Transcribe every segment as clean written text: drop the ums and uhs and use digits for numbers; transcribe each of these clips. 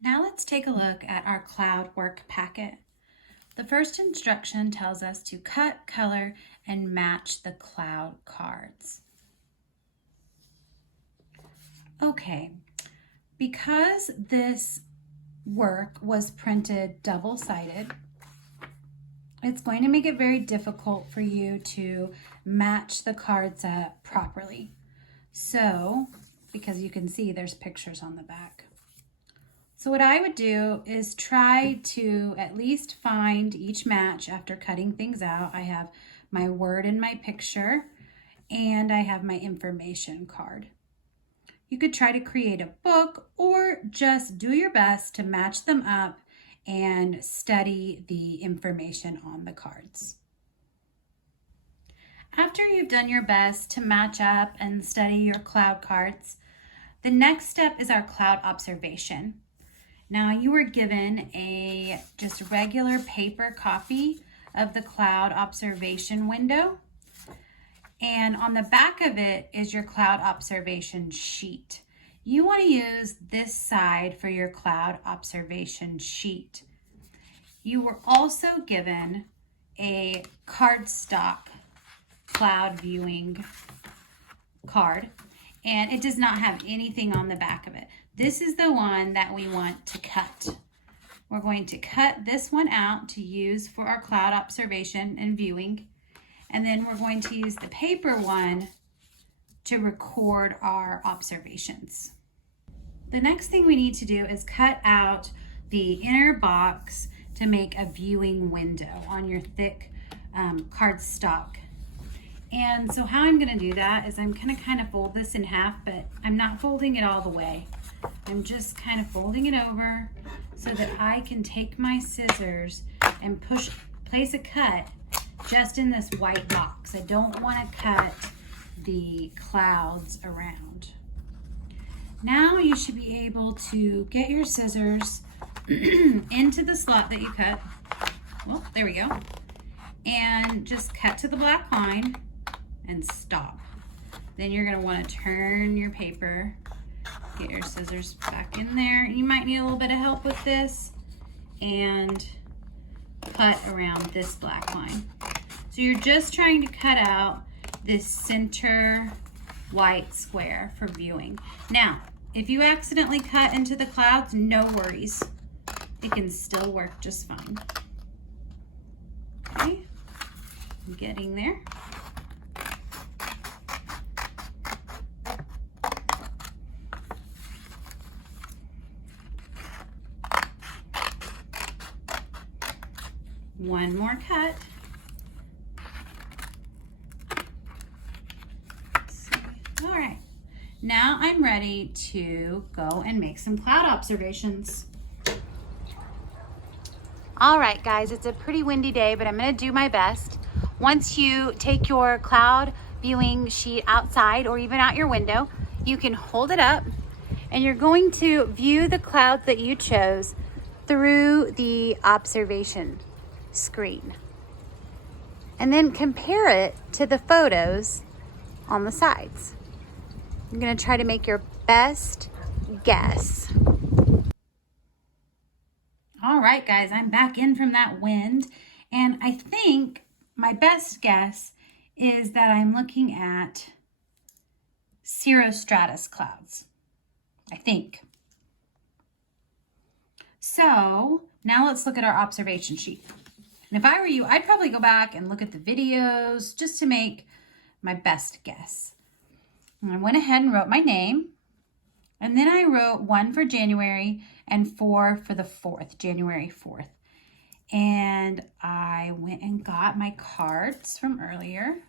Now let's take a look at our cloud work packet. The first instruction tells us to cut, color, and match the cloud cards. Okay, because this work was printed double-sided, it's going to make it very difficult for you to match the cards up properly. So, because you can see there's pictures on the back. So what I would do is try to at least find each match after cutting things out. I have my word and my picture, and I have my information card. You could try to create a book or just do your best to match them up and study the information on the cards. After you've done your best to match up and study your cloud cards, the next step is our cloud observation. Now you were given a just regular paper copy of the cloud observation window, and on the back of it is your cloud observation sheet. You want to use this side for your cloud observation sheet. You were also given a cardstock cloud viewing card, and it does not have anything on the back of it. This is the one that we want to cut. We're going to cut this one out to use for our cloud observation and viewing. And then we're going to use the paper one to record our observations. The next thing we need to do is cut out the inner box to make a viewing window on your thick cardstock. And so how I'm going to do that is I'm going to kind of fold this in half, but I'm not folding it all the way. I'm just kind of folding it over so that I can take my scissors and place a cut just in this white box. I don't want to cut the clouds around. Now you should be able to get your scissors into the slot that you cut. Well, there we go. And just cut to the black line and stop. Then you're going to want to turn your paper, get your scissors back in there. You might need a little bit of help with this, and cut around this black line. So you're just trying to cut out this center white square for viewing. Now, if you accidentally cut into the clouds, no worries. It can still work just fine. Okay, I'm getting there. One more cut. All right, now I'm ready to go and make some cloud observations. All right, guys, it's a pretty windy day, but I'm gonna do my best. Once you take your cloud viewing sheet outside or even out your window, you can hold it up and you're going to view the clouds that you chose through the observation screen. And then compare it to the photos on the sides. You're gonna try to make your best guess. All right, guys, I'm back in from that wind, and I think my best guess is that I'm looking at cirrostratus clouds, I think. So now let's look at our observation sheet. And if I were you, I'd probably go back and look at the videos just to make my best guess. And I went ahead and wrote my name, and then I wrote 1 for January and 4 for the 4th, January 4th. And I went and got my cards from earlier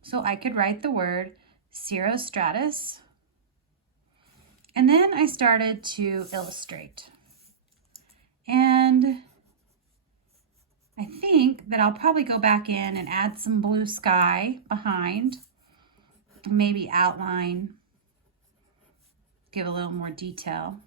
so I could write the word cirrostratus. And then I started to illustrate. And I think that I'll probably go back in and add some blue sky behind, maybe outline, give a little more detail.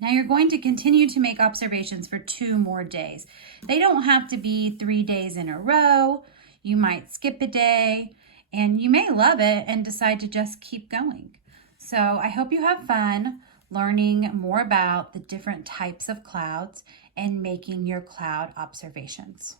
Now you're going to continue to make observations for 2 more days. They don't have to be 3 days in a row. You might skip a day, and you may love it and decide to just keep going. So I hope you have fun learning more about the different types of clouds and making your cloud observations.